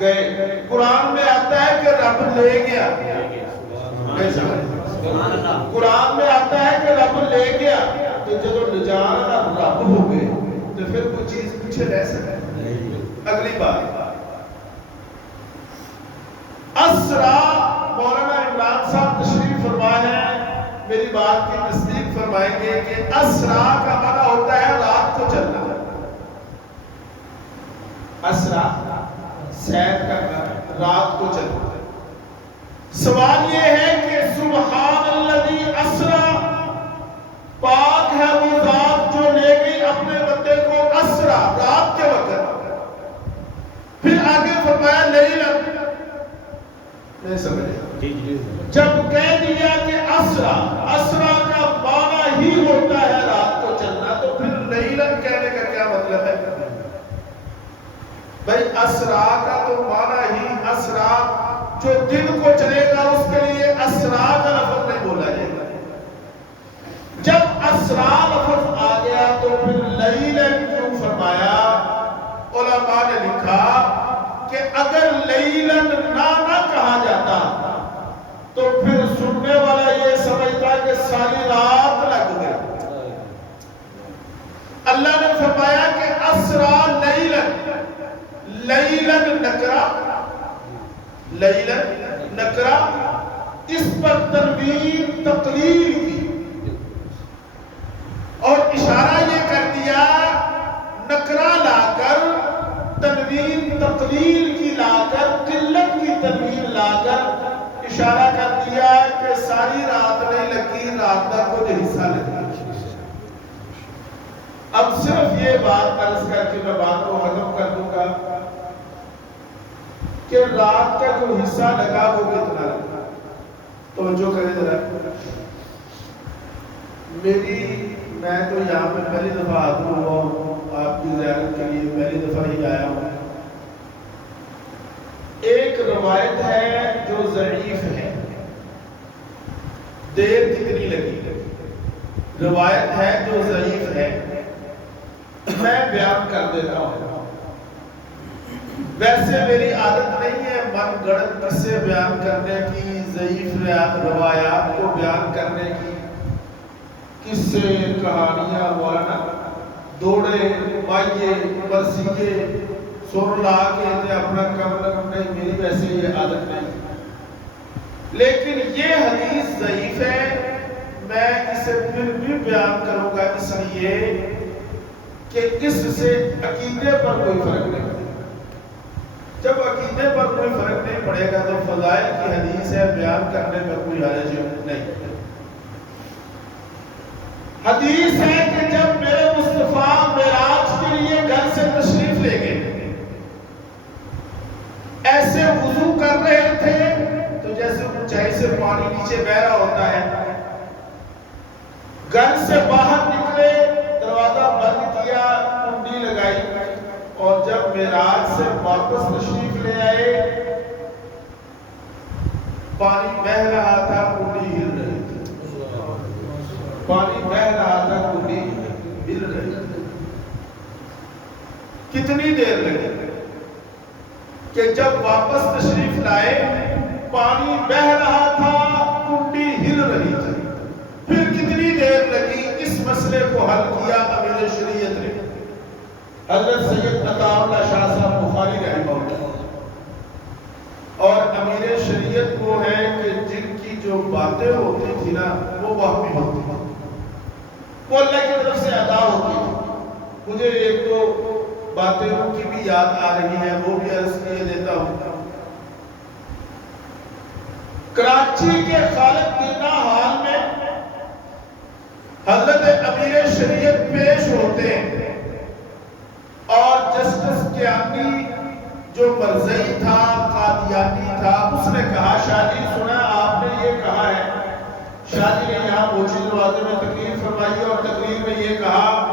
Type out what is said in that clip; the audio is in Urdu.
گئے. قرآن میں آتا ہے کہ رب لے گیا. قرآن میں آتا ہے کہ رب لے گیا. تو جب لجان رب ہو گئے تو پھر کوئی چیز پیچھے رہ سکے. اگلی بات اسرا. مولانا عمران صاحب تشریف فرما ہے, میری بات کی تصدیق فرمائیں گے کہ اسرا کا معنی ہوتا ہے رات کو چلنا. اسرا سیر کرنا, رات کو چلنا. سوال یہ ہے کہ سبحان الذی اسرا, پاک ہے وہ ذات جو لے گئی اپنے بندے کو اسرا, رات کے وقت. پھر آگے فرمایا لیلا. نہیں سمجھے؟ جب کہہ دیا کہ اسرا, اسرا کا معنی ہی ہوتا ہے رات کو چلنا, تو پھر لیلن کہنے کا کیا مطلب ہے بھائی؟ اسرا کا تو معنی ہی اسرا جو دن کو چلے گا اس کے لیے اسرا کا لفظ نہیں بولا جائے گا. جب اسرا لفظ آ گیا تو پھر لیلن کیوں فرمایا؟ علماء نے لکھا کہ اگر لیلن نہ کہا جاتا تو پھر سننے والا یہ سمجھتا کہ ساری رات لگ گئی. اللہ نے فرمایا کہ اسرا لیلن, لیلن نکرا, لیلن نکرا, اس پر تنوین تقلیل کی اور اشارہ یہ کر دیا, نکرا لا کر تنوین تقلیل کی لا کر, قلت کی تنوین لا کر اشارہ کر دیا کہ ساری رات نہیں لگی, رات کا کچھ حصہ لگا. اب صرف یہ بات عرض کر کے میں بات کو ختم کر دوں گا کہ رات کا جو حصہ لگا وہ کتنا لگا. توجہ کریں ذرا. میں تو یہاں پہ پہلی دفعہ آتا ہوں, آپ کی زیارت کے لیے پہلی دفعہ ہی آیا ہوں. ایک روایت ہے جو ضعیف ہے, دیر کتنی لگی, روایت ہے جو ضعیف ہے, میں بیان کر دیتا ہوں. ویسے میری عادت نہیں ہے من گڑت قصے بیان کرنے کی, ضعیف روایات کو بیان کرنے کی. قصے کہانیاں مولانا دوڑے مائیے برسیے سر لا کے اپنا کم نہیں, میری ویسے یہ عادت نہیں. لیکن یہ حدیث ضعیف ہے, میں اسے پھر بھی بیان کروں گا اس لیے کہ اس سے عقیدے پر کوئی فرق نہیں پڑے. جب عقیدے پر کوئی فرق نہیں پڑے گا تو فضائل کی حدیث ہے, بیان کرنے میں کوئی حرج نہیں. حدیث ہے کہ جب میرے مصطفیٰ معراج کے لیے گھر سے تشریف لے گئے, ایسے وضو کر رہے تھے تو جیسے اونچائی سے پانی نیچے بہ رہا ہوتا ہے. گھر سے باہر نکلے, دروازہ بند کیا, کنڈی لگائی, اور جب معراج سے واپس تشریف لے آئے پانی بہ رہا تھا, کنڈی ہل رہی تھی. پانی بہ رہا تھا, کنڈی ہل رہی تھی. کتنی دیر لگی کہ جب واپس تشریف لائے پانی بہ رہا تھا, کنڈی ہل رہی تھی. پھر کتنی دیر لگی اس مسئلے کو حل کیا امیر شریعت نے, حضرت سید عطا اللہ شاہ صاحب بخاری رحمہ اللہ. اور امیر شریعت وہ ہے کہ جن کی جو باتیں ہوتی تھی نا وہ وہمی ہوتی تھی, وہ اللہ کی طرف سے ادا ہوتی تھی. مجھے ایک تو باتیں ان کی بھی یاد آ رہی ہیں, وہ بھی عرض کیے دیتا ہوں. کراچی کے خالد دینا ہال میں حضرت امیر شریعت پیش ہوتے ہیں, اور جسٹس قیانی جو مرزئی تھا, قادیانی تھا, اس نے کہا شاہ جی سنا آپ نے یہ کہا ہے. شاہ جی نے یہاں موچی دروازے میں تقریر فرمائی اور تقریر میں یہ کہا